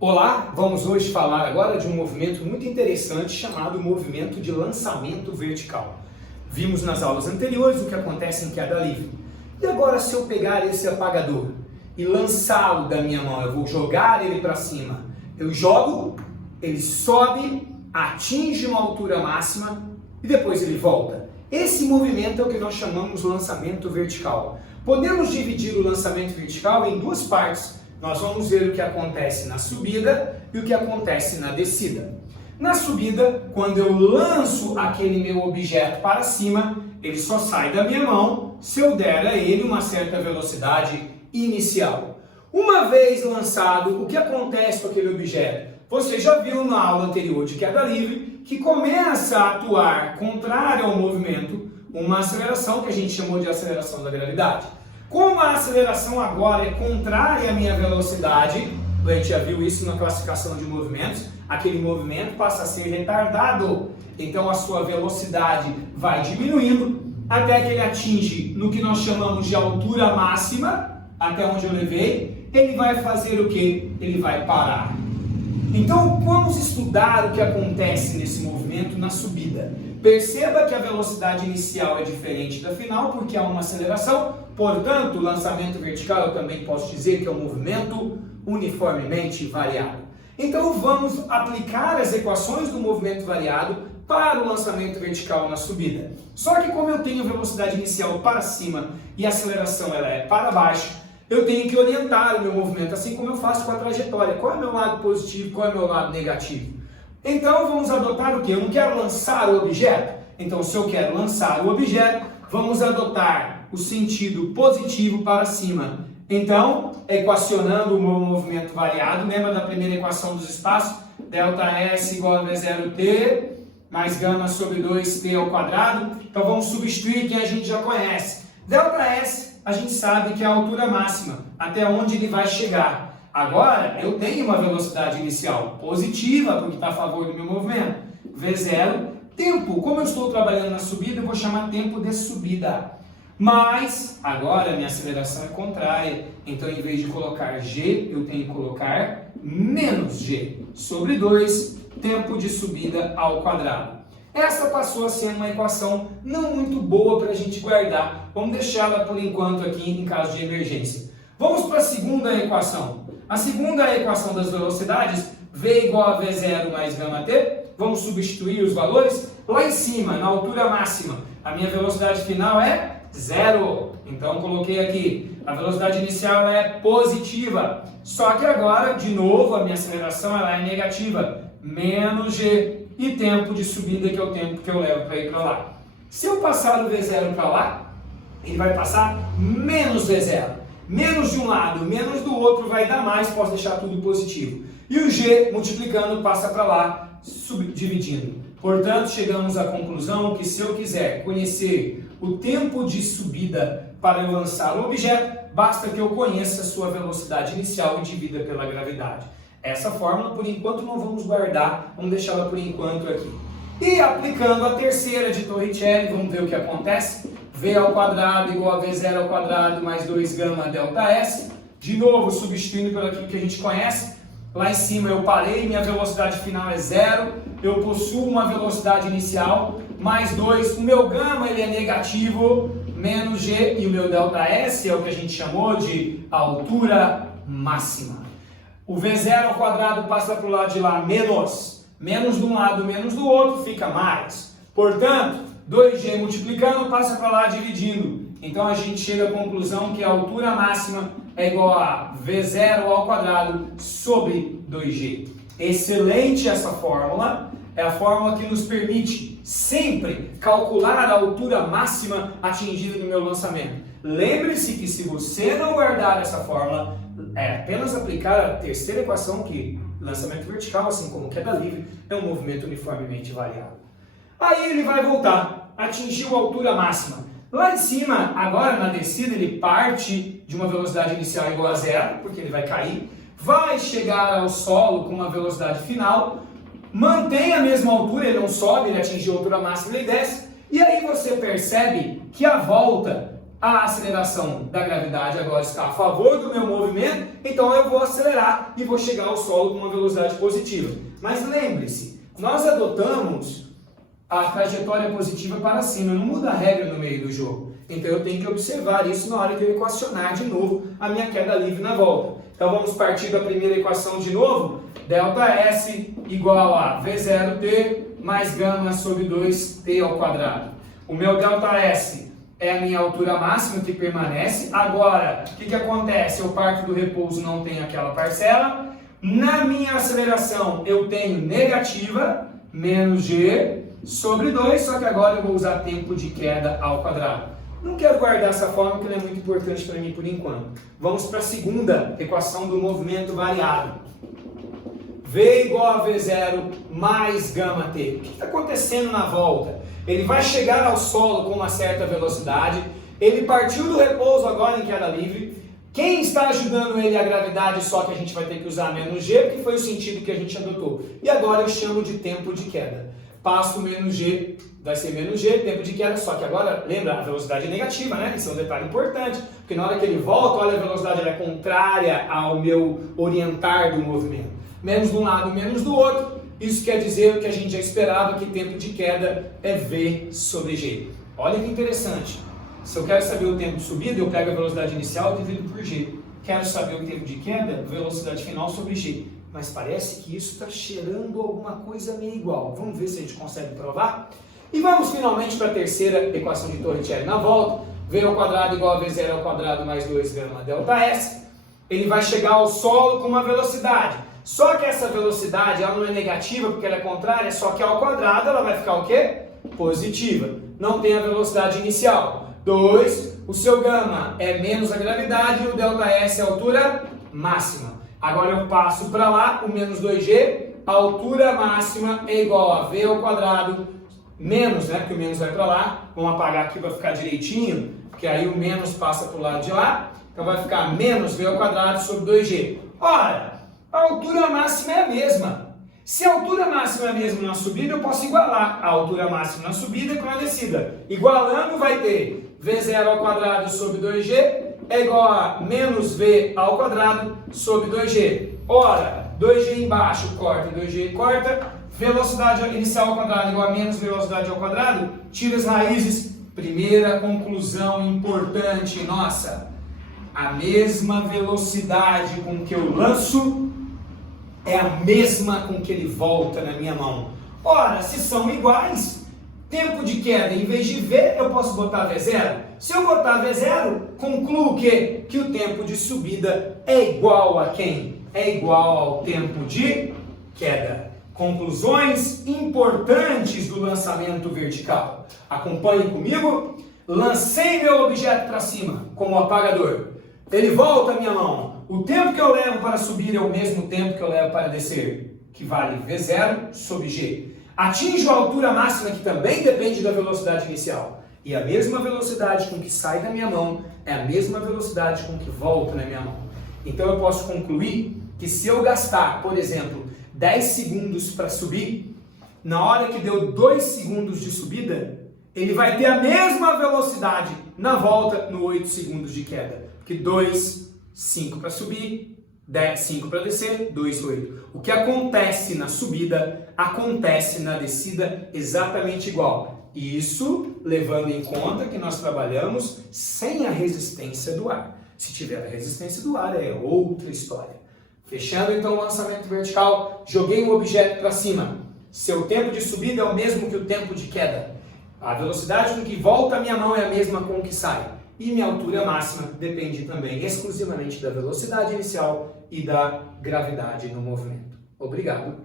Olá, vamos hoje falar agora de um movimento muito interessante chamado movimento de lançamento vertical. Vimos nas aulas anteriores o que acontece em queda livre. E agora, se eu pegar esse apagador e lançá-lo da minha mão, eu vou jogar ele para cima. Eu jogo, ele sobe, atinge uma altura máxima e depois ele volta. Esse movimento é o que nós chamamos de lançamento vertical. Podemos dividir o lançamento vertical em duas partes. Nós vamos ver o que acontece na subida e o que acontece na descida. Na subida, quando eu lanço aquele meu objeto para cima, ele só sai da minha mão se eu der a ele uma certa velocidade inicial. Uma vez lançado, o que acontece com aquele objeto? Você já viu na aula anterior de queda livre que começa a atuar contrário ao movimento, uma aceleração que a gente chamou de aceleração da gravidade. Como a aceleração agora é contrária à minha velocidade, a gente já viu isso na classificação de movimentos, aquele movimento passa a ser retardado. Então a sua velocidade vai diminuindo até que ele atinge no que nós chamamos de altura máxima, até onde eu levei, ele vai fazer o quê? Ele vai parar. Então vamos estudar o que acontece nesse movimento na subida. Perceba que a velocidade inicial é diferente da final porque há uma aceleração, portanto o lançamento vertical eu também posso dizer que é um movimento uniformemente variado. Então vamos aplicar as equações do movimento variado para o lançamento vertical na subida. Só que como eu tenho velocidade inicial para cima e a aceleração ela é para baixo, eu tenho que orientar o meu movimento, assim como eu faço com a trajetória. Qual é o meu lado positivo, qual é o meu lado negativo? Então vamos adotar o quê? Eu não quero lançar o objeto. Então se eu quero lançar o objeto, vamos adotar o sentido positivo para cima. Então, equacionando o meu movimento variado, lembra da primeira equação dos espaços? ΔS igual a V0t mais gama sobre 2t ao quadrado. Então vamos substituir quem a gente já conhece. ΔS a gente sabe que é a altura máxima, até onde ele vai chegar. Agora, eu tenho uma velocidade inicial positiva, porque está a favor do meu movimento. V0, tempo. Como eu estou trabalhando na subida, eu vou chamar tempo de subida. Mas, agora, a minha aceleração é contrária. Então, em vez de colocar G, eu tenho que colocar menos G sobre 2, tempo de subida ao quadrado. Essa passou a ser uma equação não muito boa para a gente guardar. Vamos deixá-la por enquanto aqui em caso de emergência. Vamos para a segunda equação. A segunda equação das velocidades, V igual a V0 mais gama t. Vamos substituir os valores. Lá em cima, na altura máxima, a minha velocidade final é 0. Então coloquei aqui, a velocidade inicial é positiva. Só que agora, de novo, a minha aceleração ela é negativa. Menos G. E tempo de subida, que é o tempo que eu levo para ir para lá. Se eu passar o V0 para lá, ele vai passar menos V0. Menos de um lado, menos do outro, vai dar mais, posso deixar tudo positivo. E o G, multiplicando, passa para lá, dividindo. Portanto, chegamos à conclusão que se eu quiser conhecer o tempo de subida para eu lançar o objeto, basta que eu conheça a sua velocidade inicial e divida pela gravidade. Essa fórmula, por enquanto, não vamos guardar, vamos deixá-la por enquanto aqui. E aplicando a terceira de Torricelli, vamos ver o que acontece. V ao quadrado igual a V0 ao quadrado mais 2 gama ΔS. De novo, substituindo pelo aquilo que a gente conhece. Lá em cima eu parei, minha velocidade final é 0. Eu possuo uma velocidade inicial, mais 2. O meu gama ele é negativo, menos G. E o meu ΔS é o que a gente chamou de altura máxima. O V0 ao quadrado passa para o lado de lá, menos. Menos de um lado, menos do outro, fica mais. Portanto, 2G multiplicando, passa para lá dividindo. Então a gente chega à conclusão que a altura máxima é igual a V0 ao quadrado sobre 2G. Excelente essa fórmula. É a fórmula que nos permite sempre calcular a altura máxima atingida no meu lançamento. Lembre-se que se você não guardar essa fórmula, é apenas aplicar a terceira equação que lançamento vertical, assim como queda livre, é um movimento uniformemente variado. Aí ele vai voltar, atingiu a altura máxima. Lá em cima, agora na descida, ele parte de uma velocidade inicial igual a 0, porque ele vai cair, vai chegar ao solo com uma velocidade final, mantém a mesma altura, ele não sobe, ele atingiu a altura máxima, ele desce, e aí você percebe que a volta, a aceleração da gravidade agora está a favor do meu movimento, então então eu vou acelerar e vou chegar ao solo com uma velocidade positiva. Mas lembre-se, nós adotamos a trajetória positiva para cima, não muda a regra no meio do jogo. Então eu tenho que observar isso na hora que eu equacionar de novo a minha queda livre na volta. Então vamos partir da primeira equação de novo. ΔS igual a V0t mais gama sobre 2t ao quadrado. O meu ΔS é a minha altura máxima que permanece. Agora, o que acontece? Eu parto do repouso, não tenho aquela parcela. Na minha aceleração eu tenho negativa, menos g sobre 2, só que agora eu vou usar tempo de queda ao quadrado. Não quero guardar essa forma porque ela é muito importante para mim por enquanto. Vamos para a segunda equação do movimento variável. V igual a V0 mais gama t. O que está acontecendo na volta? Ele vai chegar ao solo com uma certa velocidade, ele partiu do repouso agora em queda livre. Quem está ajudando ele é a gravidade, só que a gente vai ter que usar menos g, porque foi o sentido que a gente adotou. E agora eu chamo de tempo de queda. Passo menos g, vai ser menos g, tempo de queda, só que agora, lembra, a velocidade é negativa, né? Isso é um detalhe importante, porque na hora que ele volta, olha, a velocidade ela é contrária ao meu orientar do movimento. Menos de um lado, menos do outro. Isso quer dizer que a gente já esperava, que tempo de queda é V sobre G. Olha que interessante. Se eu quero saber o tempo de subida, eu pego a velocidade inicial e divido por G. Quero saber o tempo de queda, velocidade final sobre G. Mas parece que isso está cheirando alguma coisa meio igual. Vamos ver se a gente consegue provar? E vamos finalmente para a terceira equação de Torricelli na volta. V ao quadrado igual a V0 ao quadrado mais 2 gama ΔS. Ele vai chegar ao solo com uma velocidade. Só que essa velocidade ela não é negativa porque ela é contrária, só que ao quadrado ela vai ficar o quê? Positiva. Não tem a velocidade inicial. 2, o seu gama é menos a gravidade e o ΔS é a altura máxima. Agora eu passo para lá, o menos 2G, a altura máxima é igual a V ao quadrado, menos, né? Porque o menos vai para lá. Vamos apagar aqui para ficar direitinho, porque aí o menos passa para o lado de lá. Então vai ficar menos V ao quadrado sobre 2G. Ora, a altura máxima é a mesma. Se a altura máxima é a mesma na subida, eu posso igualar a altura máxima na subida com a descida. Igualando vai ter V0 ao quadrado sobre 2G é igual a menos V ao quadrado sobre 2G. Ora, 2G embaixo corta, 2G corta. Velocidade inicial ao quadrado igual a menos velocidade ao quadrado. Tira as raízes. Primeira conclusão importante nossa. A mesma velocidade com que eu lanço é a mesma com que ele volta na minha mão. Ora, se são iguais, tempo de queda, em vez de V, eu posso botar V0. Se eu botar V0, concluo que o tempo de subida é igual a quem? É igual ao tempo de queda. Conclusões importantes do lançamento vertical. Acompanhe comigo. Lancei meu objeto para cima, como apagador. Ele volta a minha mão. O tempo que eu levo para subir é o mesmo tempo que eu levo para descer, que vale V0 sobre G. Atinjo a altura máxima, que também depende da velocidade inicial. E a mesma velocidade com que sai da minha mão é a mesma velocidade com que volta na minha mão. Então eu posso concluir que se eu gastar, por exemplo, 10 segundos para subir, na hora que deu 2 segundos de subida, ele vai ter a mesma velocidade na volta no 8 segundos de queda. Porque 2, 5 para subir, 10, 5 para descer, 2, 8. O que acontece na subida, acontece na descida exatamente igual. Isso levando em conta que nós trabalhamos sem a resistência do ar. Se tiver a resistência do ar, é outra história. Fechando então o lançamento vertical, joguei o objeto para cima. Seu tempo de subida é o mesmo que o tempo de queda. A velocidade com que volta a minha mão é a mesma com que sai. E minha altura máxima depende também exclusivamente da velocidade inicial e da gravidade no movimento. Obrigado.